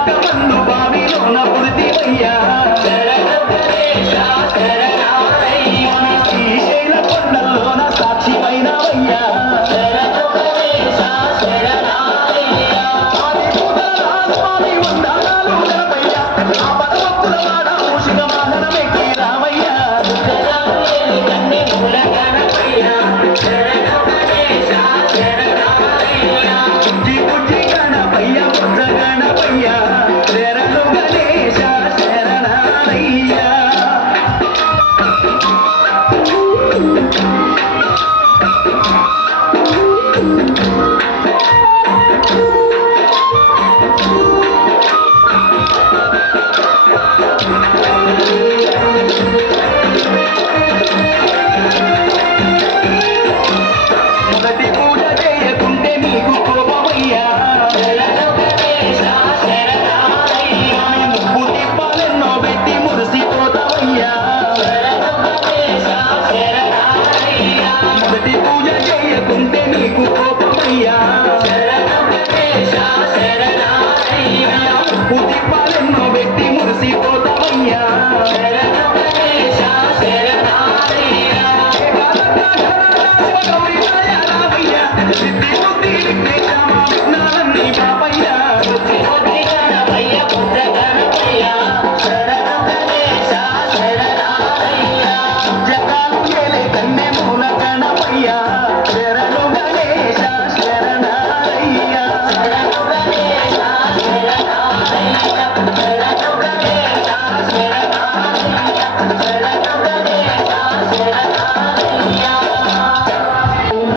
కాణిపాకమందు బావిలోన కొడితివయ్యా. Thank you.